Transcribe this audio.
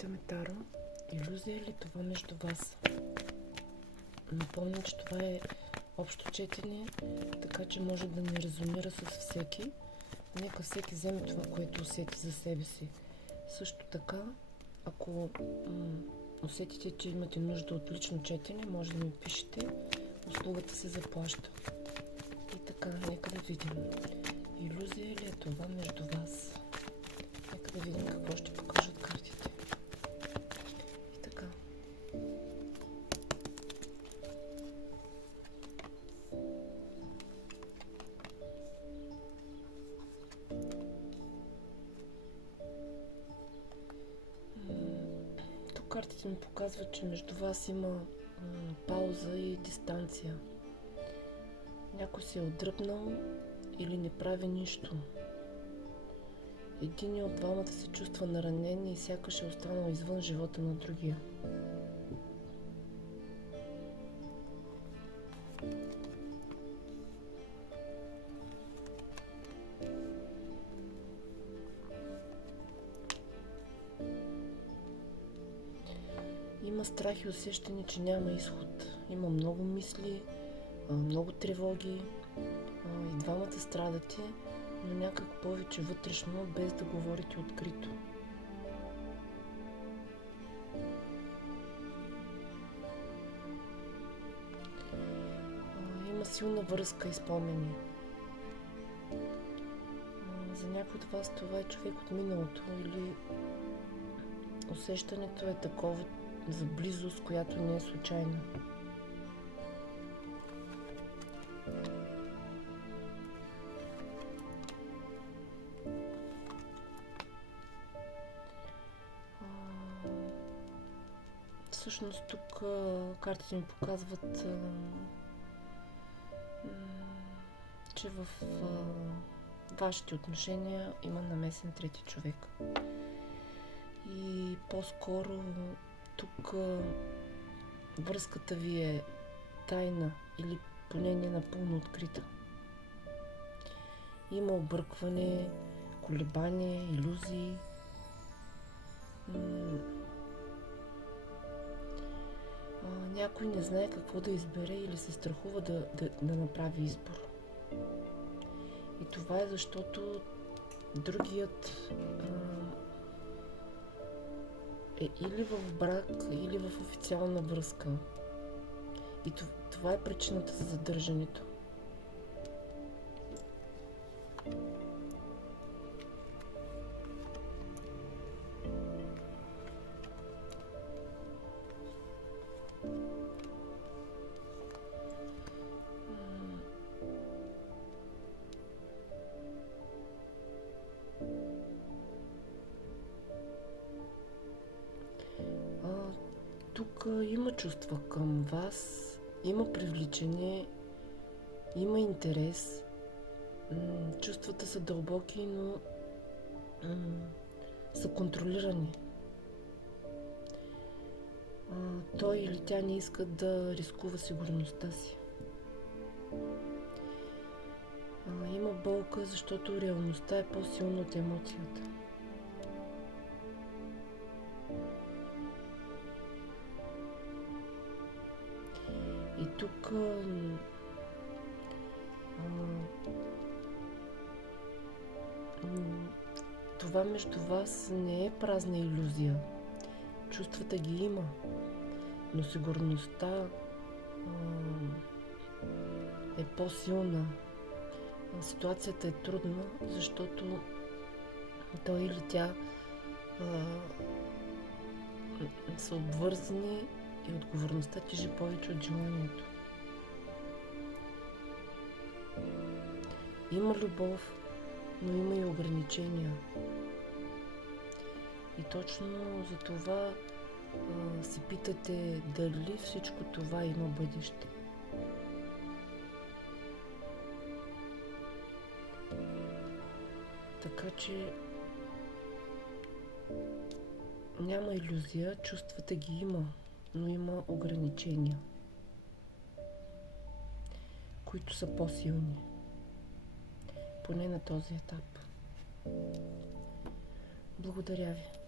Питаме Таро, илюзия ли това между вас? Напомням, че това е общо четене, така че може да не резонира с всеки. Нека всеки вземе това, което усети за себе си. Също така, ако усетите, че имате нужда от лично четене, може да ми пишете. Услугата се заплаща. И така, нека да видим. Илюзия ли е това между вас? Нека да видим какво ще покажат картите. И така. Тук картите ми показват, че между вас има пауза и дистанция. Някой се е отдръпнал или не прави нищо. Един от двамата се чувства наранен и сякаш е останал извън живота на другия. Има страх и усещане, че няма изход. Има много мисли, много тревоги. И двамата страдате, но някак повече вътрешно, без да говорите открито. Има силна връзка и спомени. За някой от вас това е човек от миналото или усещането е такова за близост, която не е случайна. Всъщност тук картите ми показват, че в вашите отношения има намесен трети човек. И по-скоро тук връзката ви е тайна или поне не напълно открита. Има объркване, колебание, илюзии. Някой не знае какво да избере или се страхува да направи избор. И това е защото другият е или в брак, или в официална връзка. И това е причината за задържането. Тук има чувства към вас, има привличане, има интерес. Чувствата са дълбоки, но са контролирани. Той или тя не иска да рискува сигурността си. Има болка, защото реалността е по-силна от емоцията. И тук това между вас не е празна илюзия. Чувствата ги има, но сигурността е по-силна. Ситуацията е трудна, защото той или тя са обвързани и отговорността тежи повече от желанието. Има любов, но има и ограничения. И точно за това се питате дали всичко това има бъдеще. Така че няма илюзия, чувствата ги има, но има ограничения, които са по-силни. Поне на този етап. Благодаря ви.